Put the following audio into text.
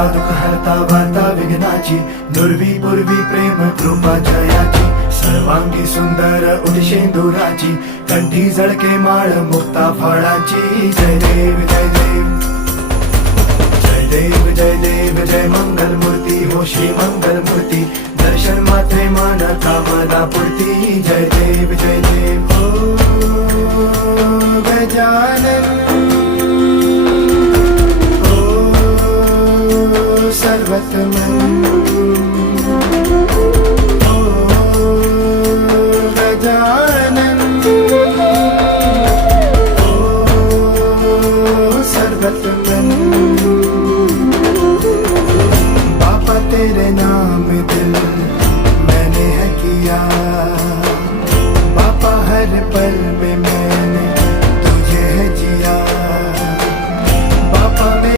हरता दुःख हरता वार्ता विघ्नाची, नुरवी पूर्वी प्रेम कृपा जयाची, सर्वांगी सुंदर उदिशेंदुराची, कंठी झळके माळ मुक्ता फळाची. जय देव जय देव जय देव जय देव जय मंगल मूर्ती हो श्री मंगल मूर्ती, दर्शन मात्रे मान कामना पूर्ती. जय देव जय देव हो गजानन हो सर्वतमन